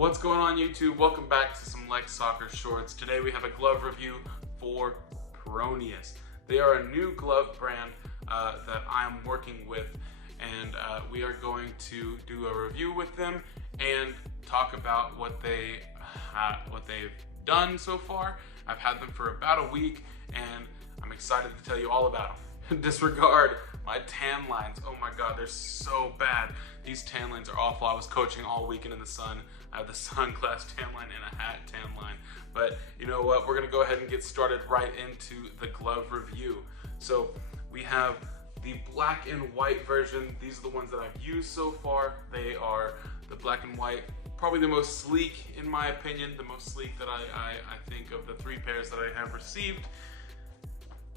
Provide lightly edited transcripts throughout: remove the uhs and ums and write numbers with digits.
What's going on YouTube? Welcome back to some Leg Soccer Shorts. Today we have a glove review for Pronius. They are a new glove brand that I'm working with, and we are going to do a review with them and talk about what they've done so far. I've had them for about a week and I'm excited to tell you all about them. Disregard my tan lines. Oh my god, they're so bad. These tan lines are awful. I was coaching all weekend in the sun. I have the sunglass tan line and a hat tan line. But you know what? We're gonna go ahead and get started right into the glove review. So we have the black and white version. These are the ones that I've used so far. They are the black and white, probably the most sleek in my opinion, the most sleek that I think of the three pairs that I have received.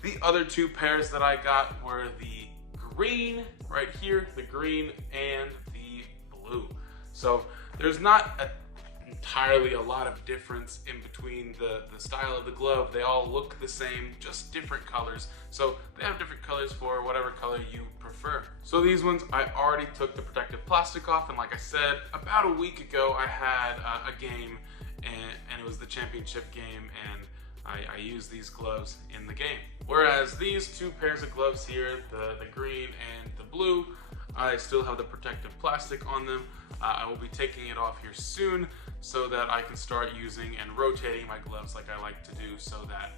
The other two pairs that I got were the green right here, the green and the blue. So there's not entirely a lot of difference in between the style of the glove. They all look the same, just different colors. So they have different colors for whatever color you prefer. So these ones, I already took the protective plastic off, and like I said, about a week ago I had a game and it was the championship game, and I used these gloves in the game. Whereas these two pairs of gloves here, the green and the blue, I still have the protective plastic on them. I will be taking it off here soon so that I can start using and rotating my gloves like I like to do, so that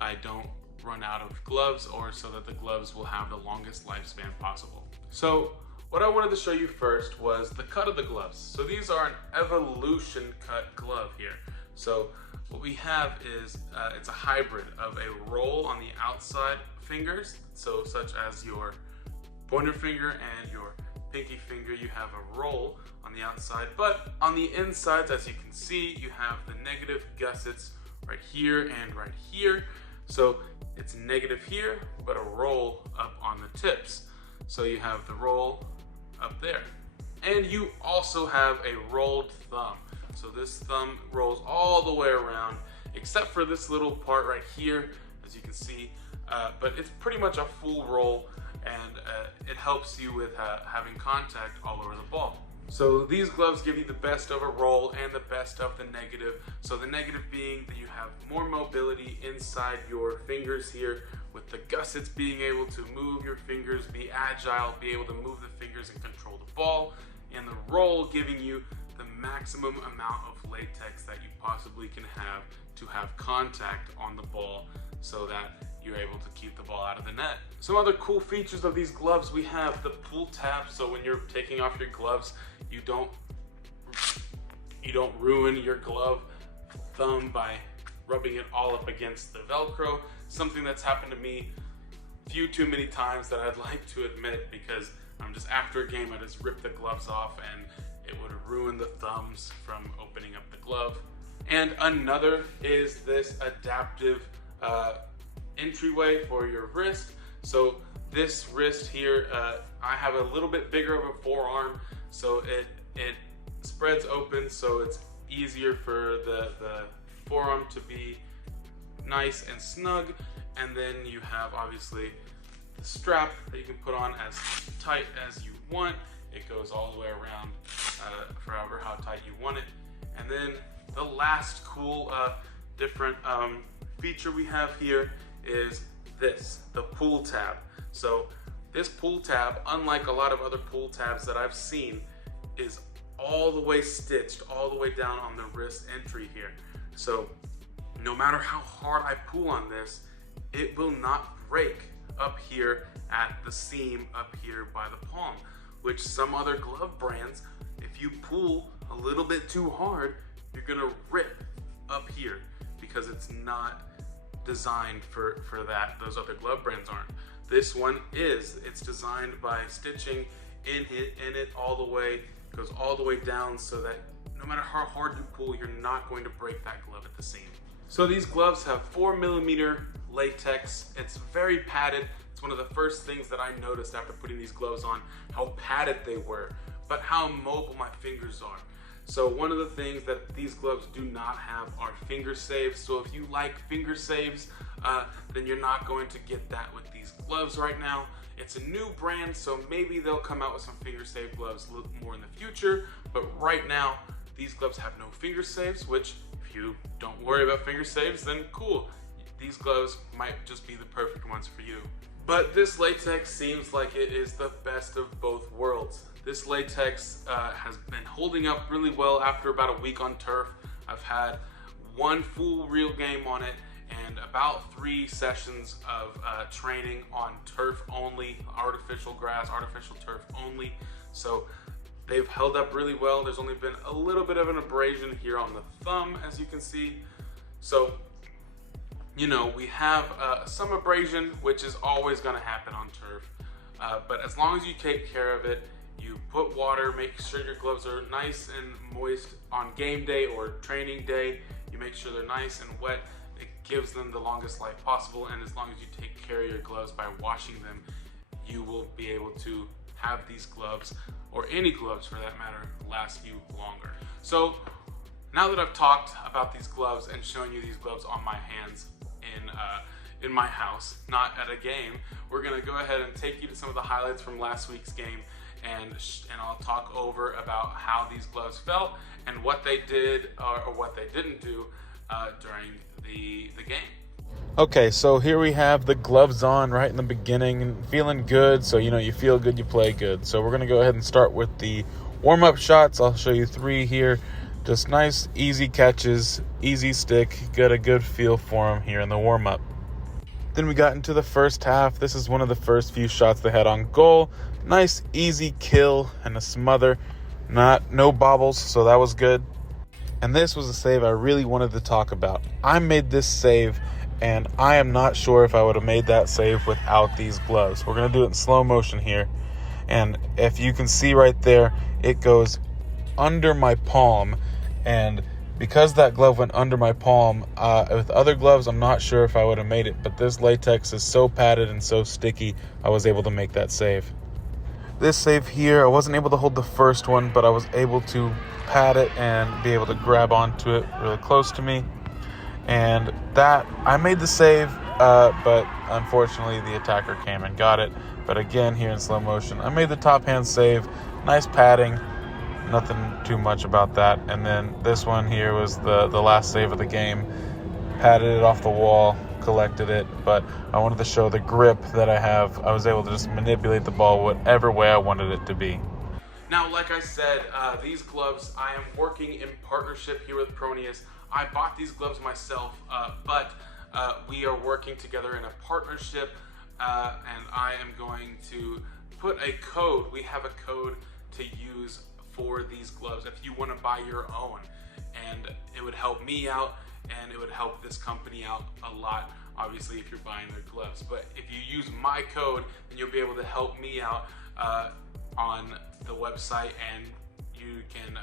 I don't run out of gloves, or so that the gloves will have the longest lifespan possible. So what I wanted to show you first was the cut of the gloves. So these are an evolution cut glove here. So what we have is, it's a hybrid of a roll on the outside fingers, so such as your pointer finger and your pinky finger, you have a roll on the outside, but on the insides, as you can see, you have the negative gussets right here and right here. So it's negative here, but a roll up on the tips. So you have the roll up there. And you also have a rolled thumb. So this thumb rolls all the way around, except for this little part right here, as you can see, but it's pretty much a full roll, and it helps you with having contact all over the ball. So these gloves give you the best of a roll and the best of the negative. So the negative being that you have more mobility inside your fingers here, with the gussets being able to move your fingers, be agile, be able to move the fingers and control the ball, and the roll giving you the maximum amount of latex that you possibly can have to have contact on the ball, so that you're able to keep the ball out of the net. Some other cool features of these gloves, we have the pull tab. So when you're taking off your gloves, you don't ruin your glove thumb by rubbing it all up against the Velcro. Something that's happened to me few too many times that I'd like to admit, because I'm just after a game I just rip the gloves off and it would ruin the thumbs from opening up the glove. And another is this adaptive entryway for your wrist. So this wrist here, I have a little bit bigger of a forearm, so it spreads open, so it's easier for the forearm to be nice and snug. And then you have obviously the strap that you can put on as tight as you want. It goes all the way around forever how tight you want it. And then the last cool different feature we have here is this, the pull tab. So this pull tab, unlike a lot of other pull tabs that I've seen, is all the way stitched all the way down on the wrist entry here. So no matter how hard I pull on this, it will not break up here at the seam up here by the palm, which some other glove brands, if you pull a little bit too hard, you're gonna rip up here, because it's not designed for that. Those other glove brands aren't. This one is. It's designed by stitching in it all the way, goes all the way down, so that no matter how hard you pull, you're not going to break that glove at the seam. So these gloves have 4mm latex. It's very padded. It's one of the first things that I noticed after putting these gloves on, how padded they were, but how mobile my fingers are. So one of the things that these gloves do not have are finger saves. So if you like finger saves, then you're not going to get that with these gloves right now. It's a new brand, so maybe they'll come out with some finger save gloves a little more in the future. But right now, These gloves have no finger saves, which if you don't worry about finger saves, then cool. These gloves might just be the perfect ones for you. But this latex seems like it is the best of both worlds. This latex has been holding up really well after about a week on turf. I've had one full real game on it and about 3 sessions of training on turf only, artificial grass, artificial turf only. So they've held up really well. There's only been a little bit of an abrasion here on the thumb, as you can see. So, you know, we have some abrasion, which is always gonna happen on turf. But as long as you take care of it, you put water, make sure your gloves are nice and moist on game day or training day. You make sure they're nice and wet. It gives them the longest life possible, and as long as you take care of your gloves by washing them, you will be able to have these gloves, or any gloves for that matter, last you longer. So now that I've talked about these gloves and shown you these gloves on my hands in my house, not at a game, we're gonna go ahead and take you to some of the highlights from last week's game, and I'll talk over about how these gloves felt and what they did or what they didn't do during the game. Okay, so here we have the gloves on right in the beginning and feeling good. So, you know, you feel good, you play good. So we're going to go ahead and start with the warm-up shots. I'll show you 3 here. Just nice, easy catches, easy stick. Get a good feel for them here in the warm-up. Then we got into the first half. This is one of the first few shots they had on goal. Nice, easy kill and a smother. No bobbles, so that was good. And this was a save I really wanted to talk about. I made this save, and I am not sure if I would have made that save without these gloves. We're going to do it in slow motion here. And if you can see right there, it goes under my palm. And because that glove went under my palm, with other gloves, I'm not sure if I would have made it. But this latex is so padded and so sticky, I was able to make that save. This save here, I wasn't able to hold the first one, but I was able to pad it and be able to grab onto it really close to me. And that, I made the save, but unfortunately the attacker came and got it. But again, here in slow motion, I made the top hand save. Nice padding, nothing too much about that. And then this one here was the last save of the game. Padded it off the wall, collected it, but I wanted to show the grip that I have. I was able to just manipulate the ball whatever way I wanted it to be. Now, like I said, these gloves, I am working in partnership here with Pronius. I bought these gloves myself, but we are working together in a partnership, and I am going to put a code. We have a code to use for these gloves if you want to buy your own, and it would help me out, and it would help this company out a lot, obviously, if you're buying their gloves. But if you use my code, then you'll be able to help me out on the website, and you can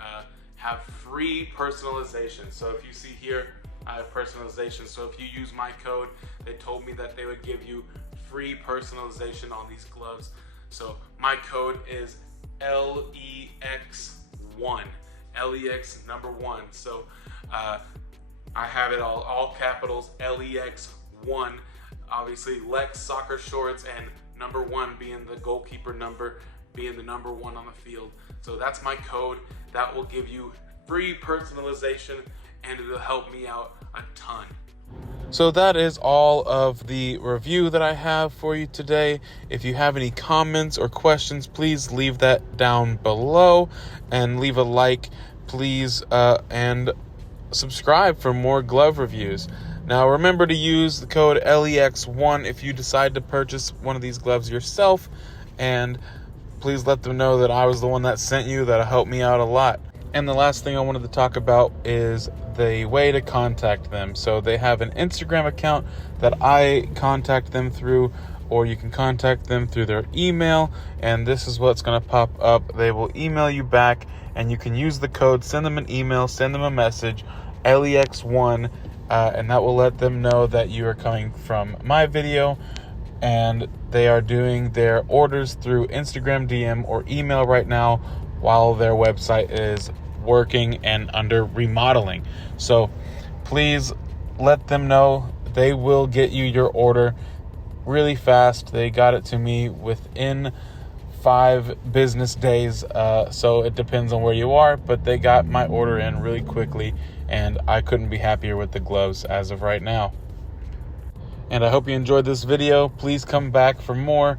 have free personalization. So if you see here, I have personalization. So if you use my code, they told me that they would give you free personalization on these gloves. So my code is LEX1, LEX number 1. So I have it all capitals, LEX1. Obviously, Lex soccer shorts, and number 1 being the goalkeeper number, being the number 1 on the field. So that's my code. That will give you free personalization, and it'll help me out a ton. So that is all of the review that I have for you today. If you have any comments or questions, please leave that down below, and leave a like, please, and subscribe for more glove reviews. Now remember to use the code LEX1 if you decide to purchase one of these gloves yourself, and please let them know that I was the one that sent you. That'll help me out a lot. And the last thing I wanted to talk about is the way to contact them. So they have an Instagram account that I contact them through, or you can contact them through their email, and this is what's going to pop up. They will email you back, and you can use the code, send them an email, send them a message, LEX1, and that will let them know that you are coming from my video, and they are doing their orders through Instagram DM or email right now while their website is working and under remodeling. So please let them know. They will get you your order really fast. They got it to me within 5 business days, so it depends on where you are, but they got my order in really quickly, and I couldn't be happier with the gloves as of right now. And I hope you enjoyed this video. Please come back for more.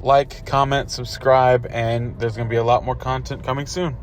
Like, comment, subscribe, and there's going to be a lot more content coming soon.